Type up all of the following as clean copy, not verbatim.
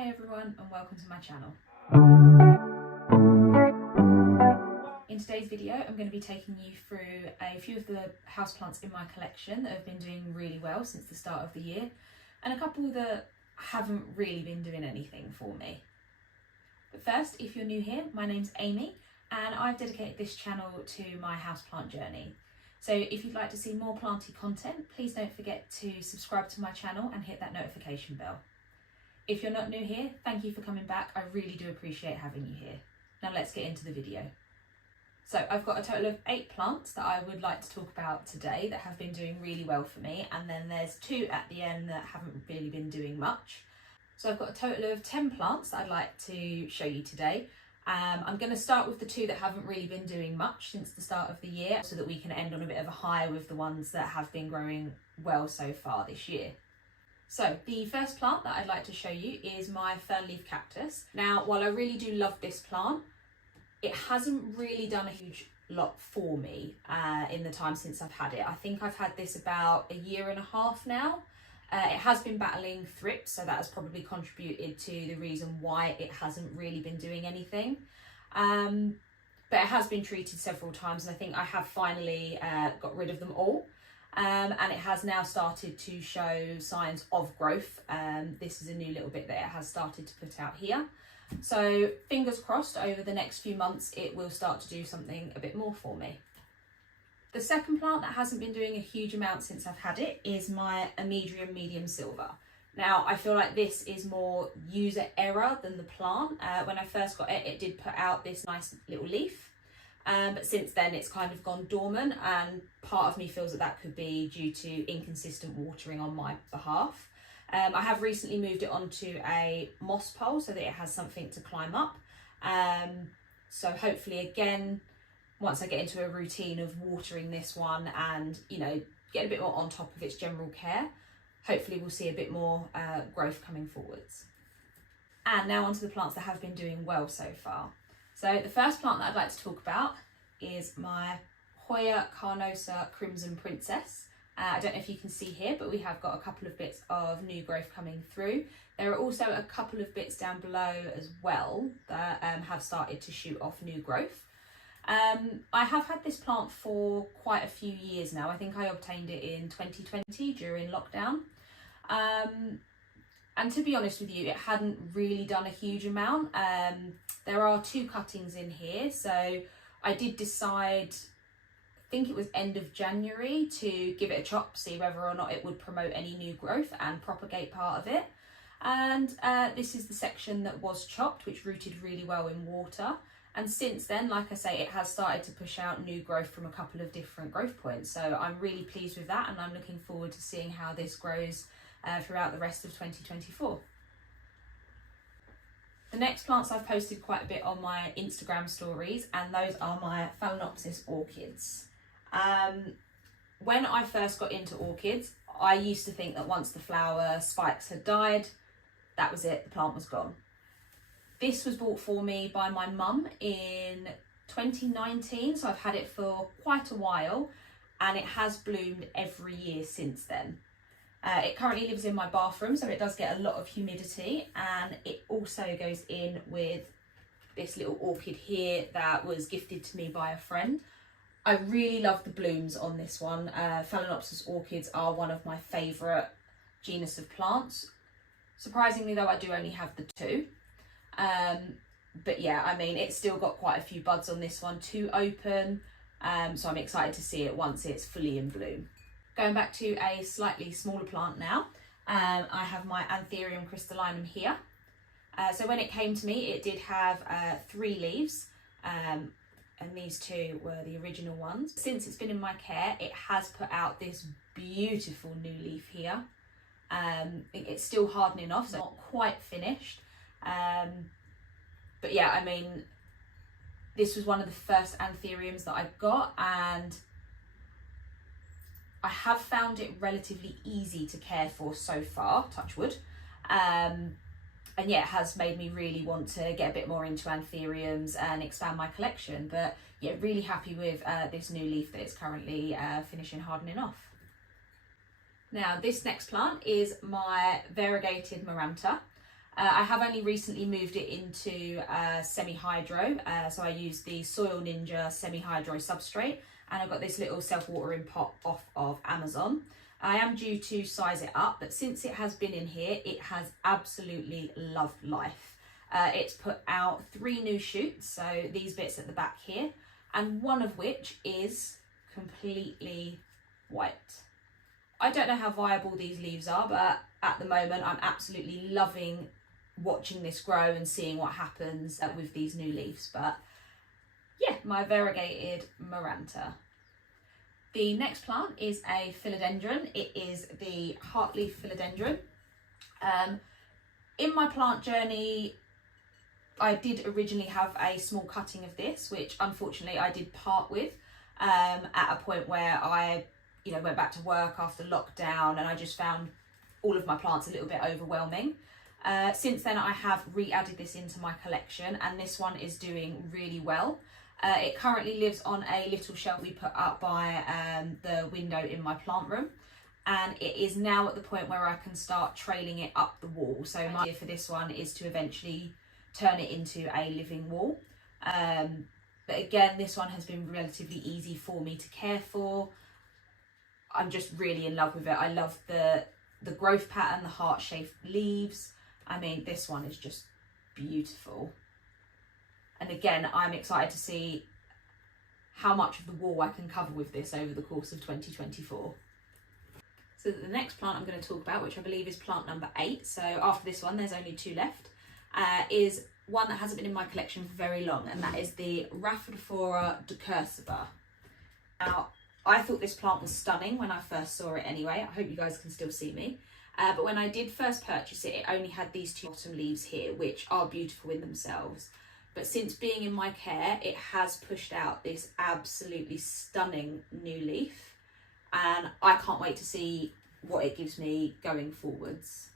Hey everyone, and welcome to my channel. In today's video I'm going to be taking you through a few of the houseplants in my collection that have been doing really well since the start of the year, and a couple that haven't really been doing anything for me. But first, if you're new here, my name's Amy and I've dedicated this channel to my houseplant journey. So if you'd like to see more planty content, please don't forget to subscribe to my channel and hit that notification bell. If you're not new here, thank you for coming back. I really do appreciate having you here. Now let's get into the video. So I've got a total of 8 plants that I would like to talk about today that have been doing really well for me, and then there's 2 at the end that haven't really been doing much. So I've got a total of 10 plants that I'd like to show you today. I'm going to start with the 2 that haven't really been doing much since the start of the year, so that we can end on a bit of a high with the ones that have been growing well so far this year. So the first plant that I'd like to show you is my fernleaf cactus. Now, while I really do love this plant, it hasn't really done a huge lot for me in the time since I've had it. I think I've had this about a year and a half now. It has been battling thrips, so that has probably contributed to the reason why it hasn't really been doing anything. But it has been treated several times, and I think I have finally got rid of them all. And it has now started to show signs of growth. This is a new little bit that it has started to put out here. So fingers crossed, over the next few months it will start to do something a bit more for me. The second plant that hasn't been doing a huge amount since I've had it is my Emedrium medium silver. Now, I feel like this is more user error than the plant. When I first got it, it did put out this nice little leaf. But since then it's kind of gone dormant, and part of me feels that could be due to inconsistent watering on my behalf. I have recently moved it onto a moss pole so that it has something to climb up. So hopefully, again, once I get into a routine of watering this one and, you know, get a bit more on top of its general care, hopefully we'll see a bit more growth coming forwards. And now onto the plants that have been doing well so far. So the first plant that I'd like to talk about is my Hoya carnosa Crimson Princess. I don't know if you can see here, but we have got a couple of bits of new growth coming through. There are also a couple of bits down below as well that have started to shoot off new growth. I have had this plant for quite a few years now. I think I obtained it in 2020 during lockdown. And to be honest with you, it hadn't really done a huge amount. There are 2 cuttings in here, so I did decide, I think it was end of January, to give it a chop, see whether or not it would promote any new growth and propagate part of it. And this is the section that was chopped, which rooted really well in water. And since then, like I say, it has started to push out new growth from a couple of different growth points. So I'm really pleased with that, and I'm looking forward to seeing how this grows throughout the rest of 2024. The next plants I've posted quite a bit on my Instagram stories, and those are my Phalaenopsis orchids. When I first got into orchids, I used to think that once the flower spikes had died, that was it, the plant was gone. This was bought for me by my mum in 2019, so I've had it for quite a while, and it has bloomed every year since then. It currently lives in my bathroom, so it does get a lot of humidity, and it also goes in with this little orchid here that was gifted to me by a friend. I really love the blooms on this one. Phalaenopsis orchids are one of my favourite genus of plants. Surprisingly though, I do only have the 2. But yeah, I mean, it's still got quite a few buds on this one to open, so I'm excited to see it once it's fully in bloom. Going back to a slightly smaller plant now, I have my Anthurium crystallinum here. So when it came to me, it did have 3 leaves, and these 2 were the original ones. Since it's been in my care, it has put out this beautiful new leaf here. It's still hardening off, so not quite finished. But yeah, I mean, this was one of the first Anthuriums that I got, and I have found it relatively easy to care for so far, touch wood. And yeah, it has made me really want to get a bit more into Anthuriums and expand my collection. But yeah, really happy with this new leaf that it's currently finishing hardening off. Now, this next plant is my variegated Maranta. I have only recently moved it into semi-hydro, so I use the Soil Ninja semi-hydro substrate, and I've got this little self-watering pot off of Amazon. I am due to size it up, but since it has been in here, it has absolutely loved life. It's put out 3 new shoots, so these bits at the back here, and one of which is completely white. I don't know how viable these leaves are, but at the moment I'm absolutely loving watching this grow and seeing what happens with these new leaves. But yeah, my variegated Maranta. The next plant is a philodendron. It is the heartleaf philodendron. In my plant journey, I did originally have a small cutting of this, which unfortunately I did part with at a point where I went back to work after lockdown, and I just found all of my plants a little bit overwhelming. Since then I have re-added this into my collection, and this one is doing really well. It currently lives on a little shelf we put up by the window in my plant room, and it is now at the point where I can start trailing it up the wall. So my idea for this one is to eventually turn it into a living wall. But again, this one has been relatively easy for me to care for. I'm just really in love with it. I love the growth pattern, the heart-shaped leaves. I mean, this one is just beautiful. And again, I'm excited to see how much of the wall I can cover with this over the course of 2024. So the next plant I'm going to talk about, which I believe is plant number 8, so after this one there's only 2 left, is one that hasn't been in my collection for very long, and that is the Rhaphidophora decursiva. Now, I thought this plant was stunning when I first saw it anyway. I hope you guys can still see me. But when I did first purchase it, it only had these 2 bottom leaves here, which are beautiful in themselves. But since being in my care, it has pushed out this absolutely stunning new leaf. And I can't wait to see what it gives me going forwards.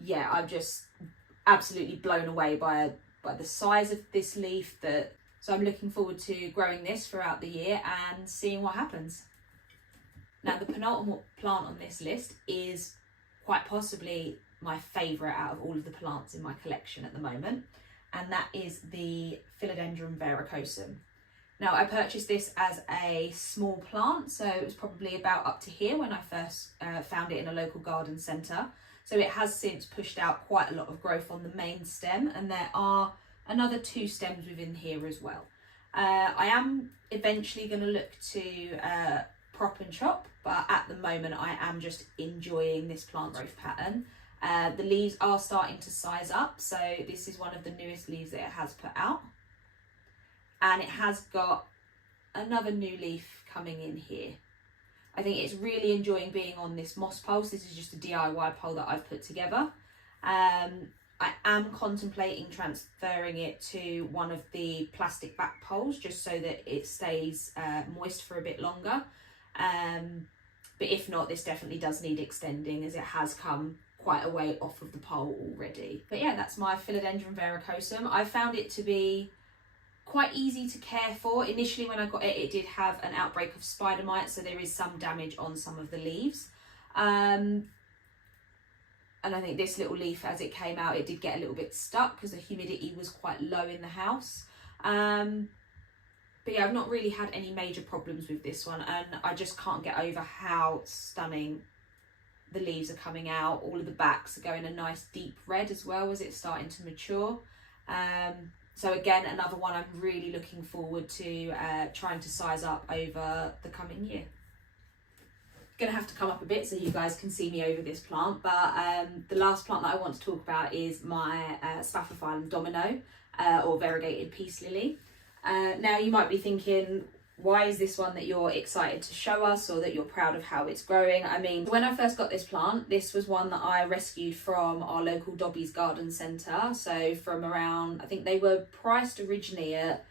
Yeah, I'm just absolutely blown away by the size of this leaf. So I'm looking forward to growing this throughout the year and seeing what happens. Now, the penultimate plant on this list is quite possibly my favourite out of all of the plants in my collection at the moment, and that is the Philodendron verrucosum. Now, I purchased this as a small plant, so it was probably about up to here when I first found it in a local garden centre. So it has since pushed out quite a lot of growth on the main stem, and there are another 2 stems within here as well. I am eventually going to look to prop and chop, but at the moment I am just enjoying this plant growth pattern. The leaves are starting to size up, so this is one of the newest leaves that it has put out. And it has got another new leaf coming in here. I think it's really enjoying being on this moss pole. So this is just a DIY pole that I've put together. I am contemplating transferring it to one of the plastic back poles just so that it stays moist for a bit longer. But if not, this definitely does need extending, as it has come quite a way off of the pole already. But yeah, that's my Philodendron verrucosum. I found it to be quite easy to care for. Initially when I got it, it did have an outbreak of spider mite, so there is some damage on some of the leaves. And I think this little leaf, as it came out, it did get a little bit stuck because the humidity was quite low in the house. But yeah, I've not really had any major problems with this one, and I just can't get over how stunning the leaves are coming out. All of the backs are going a nice deep red as well as it's starting to mature. So again, another one I'm really looking forward to trying to size up over the coming year. Gonna have to come up a bit so you guys can see me over this plant, but the last plant that I want to talk about is my Spathiphyllum domino, or variegated peace lily. Now you might be thinking, why is this one that you're excited to show us, or that you're proud of how it's growing? I mean, when I first got this plant, this was one that I rescued from our local Dobbies Garden Centre. So from around, I think they were priced originally at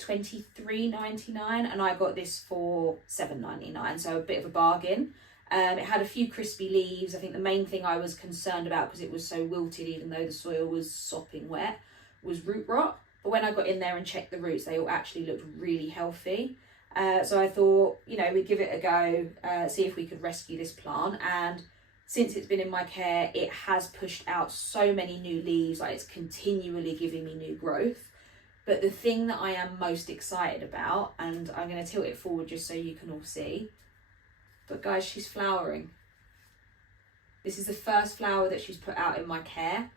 $23.99, and I got this for $7.99, so a bit of a bargain. It had a few crispy leaves. I think the main thing I was concerned about, because it was so wilted even though the soil was sopping wet, was root rot. But when I got in there and checked the roots, they all actually looked really healthy. So I thought, we'd give it a go, see if we could rescue this plant. And since it's been in my care, it has pushed out so many new leaves, like it's continually giving me new growth. But the thing that I am most excited about, and I'm going to tilt it forward just so you can all see, but guys, she's flowering. This is the first flower that she's put out in my care.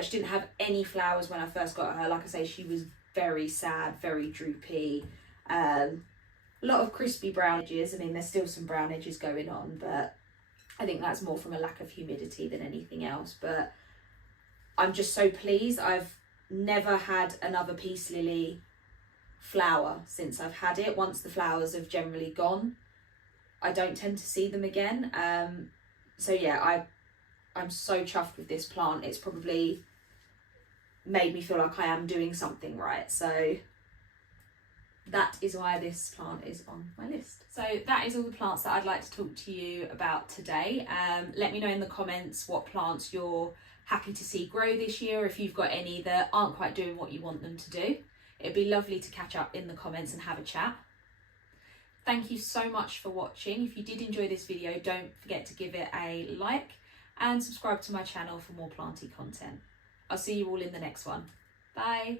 She didn't have any flowers when I first got her. Like I say, she was very sad, very droopy. A lot of crispy brown edges. I mean, there's still some brown edges going on, but I think that's more from a lack of humidity than anything else. But I'm just so pleased. I've never had another peace lily flower since I've had it. Once the flowers have generally gone, I don't tend to see them again. So yeah, I'm so chuffed with this plant. It's probably made me feel like I am doing something right. So that is why this plant is on my list. So that is all the plants that I'd like to talk to you about today. Let me know in the comments what plants you're happy to see grow this year, if you've got any that aren't quite doing what you want them to do. It'd be lovely to catch up in the comments and have a chat. Thank you so much for watching. If you did enjoy this video, don't forget to give it a like and subscribe to my channel for more planty content. I'll see you all in the next one. Bye.